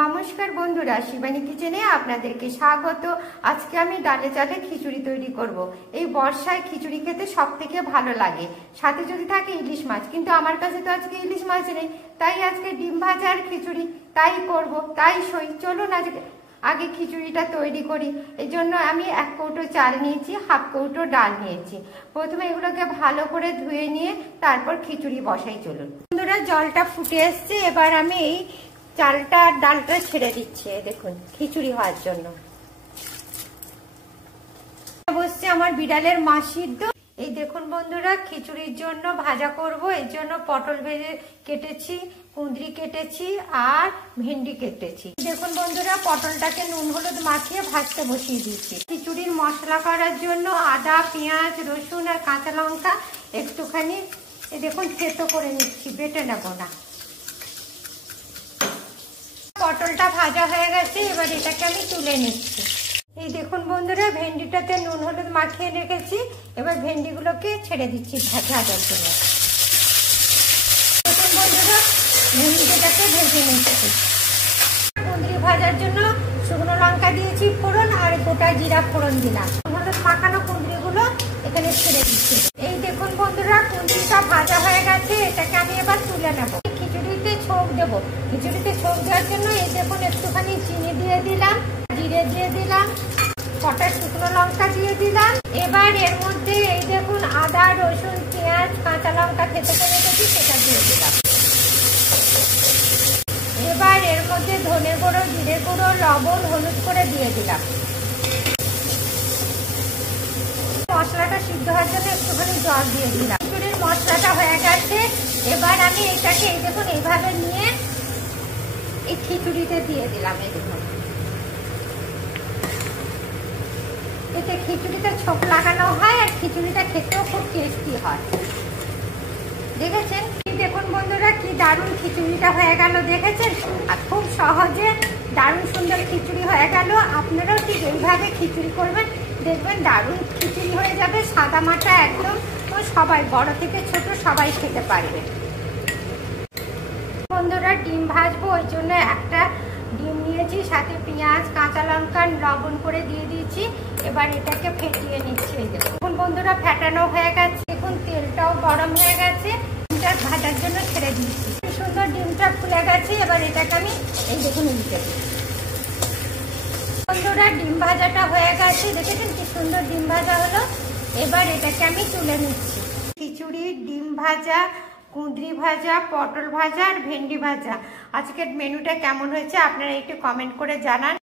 নমস্কার বন্ধুরা, শিবানী কিচেনে আপনাদেরকে স্বাগত। আজকে আমি ডালে চালে খিচুড়ি তৈরি করব। এই বর্ষায় খিচুড়ি খেতে সব থেকে ভালো লাগে, সাথে যদি থাকে ইলিশ মাছ। কিন্তু আমার কাছে তো আজকে ইলিশ মাছ নেই, তাই আজকে ডিম ভাজা আর খিচুড়ি তাই করব, তাই সই। চলুন আগে খিচুড়িটা তৈরি করি। এই জন্য আমি 1 কৌটো চাল নিয়েছি, 1/2 কৌটো ডাল নিয়েছি। প্রথমে এগুলোকে ভালো করে ধুয়ে নিয়ে তারপর খিচুড়ি বসাই। চলুন বন্ধুরা, জলটা ফুটে এসছে। এবার আমি এই চালটা আর ডালটা ছেড়ে দিচ্ছি, দেখুন খিচুড়ি হওয়ার জন্য। বসছে আমার বিড়ালের মা সিদ্ধ। এই দেখুন বন্ধুরা, খিচুড়ির জন্য ভাজা করব। এর জন্য পটল ভেজে কেটেছি, কুঁদরি কেটেছি আর ভেন্ডি কেটেছি। দেখুন বন্ধুরা, পটলটাকে নুন হলুদ মাখিয়ে ভাজতে বসিয়ে দিচ্ছি। খিচুড়ির মশলা করার জন্য আদা, পেঁয়াজ, রসুন আর কাঁচা লঙ্কা একটুখানি দেখুন থেতো করে নিচ্ছি, বেটে নেব না। পটলটা ভাজা হয়ে গেছে, এবার এটাকে আমি তুলে নিচ্ছি। এই দেখুন বন্ধুরা, ভেন্ডিটাতে নুন হলুদ মাখিয়ে রেখেছি। এবার ভেন্ডিগুলোকে ছেড়ে দিচ্ছি ভাজার জন্য। দেখুন বন্ধুরা, ভেন্ডিটাকে ভেজে নিচ্ছি। কুঁদরি ভাজার জন্য শুকনো লঙ্কা দিয়েছি ফোড়ন, আর গোটা জিরা ফোড়ন দিলাম। হলুদ মাখানো কুঁদরিগুলো এখানে ছেড়ে দিচ্ছি। এই দেখুন বন্ধুরা, কুঁদরিটা ভাজা হয়ে গেছে, এটাকে আমি এবার তুলে নেব। খিচুড়িতে ছোঁক দেবো। খিচুড়িতে ছোঁক দেওয়ার জন্য এই দেখুন একটুখানি চিনি দিয়ে দিলাম, জিরে দিয়ে দিলাম, কটা শুকনো লঙ্কা দিয়ে দিলাম। এবার এর মধ্যে এই দেখুন আদা, রসুন, পেঁয়াজ, কাঁচা লঙ্কা থেতো করে রেখেছি, সেটা দিয়ে দিলাম। এবার এর মধ্যে ধনে গুঁড়ো, জিরে গুঁড়ো, লবণ, হলুদ করে দিয়ে দিলাম। মশলাটা সিদ্ধ হওয়ার জন্য একটুখানি জল দিয়ে দিলাম। খিচুড়ির মশলাটা হয়ে গেছে। এবার আমি এটাকে এই দেখুন এইভাবে নিয়ে এই খিচুড়িতে দিয়ে দিলাম। এই দেখুন, এতে খিচুড়িতে ছোপ লাগানো হয় আর খিচুড়িটা খেতেও খুব টেস্টি হয়। দেখেছেন? দেখুন বন্ধুরা, কি দারুণ খিচুড়িটা হয়ে গেল, দেখেছেন? আর খুব সহজে দারুণ সুন্দর খিচুড়ি হয়ে গেল। আপনারাও ঠিক এইভাবে খিচুড়ি করবেন, দেখবেন দারুণ খিচুড়ি হয়ে যাবে, সাদা মাটা একদম। তো সবাই, বড় থেকে ছোট সবাই খেতে পারবে। বন্ধুরা, ডিম ভাজবো, ওই জন্য একটা ডিম নিয়েছি, সাথে পেঁয়াজ, কাঁচা লঙ্কা, লবণ করে দিয়ে দিয়েছি। এবার এটাকে ফেটিয়ে নিচ্ছি। এই দেখুন বন্ধুরা, ফেটানো হয়ে গেছে। দেখুন তেলটাও গরম হয়ে গেছে, ডিমটা ভাজার জন্য ছেড়ে দিচ্ছি। সুন্দর ডিমটা ফুলে গেছে। এবার এটাকে আমি এই দেখুন উল্টে দিই। বন্ধুরা, ডিম ভাজাটা হয়ে গেছে, দেখেছেন কি সুন্দর ডিম ভাজা হলো। এবার এটাকে আমি তুলে নিচ্ছি। খিচুড়ি, ডিম ভাজা, কুঁদরি ভাজা, পটল ভাজা আর ভেন্ডি ভাজা। আজকের মেনুটা কেমন হয়েছে আপনারা একটু কমেন্ট করে জানান।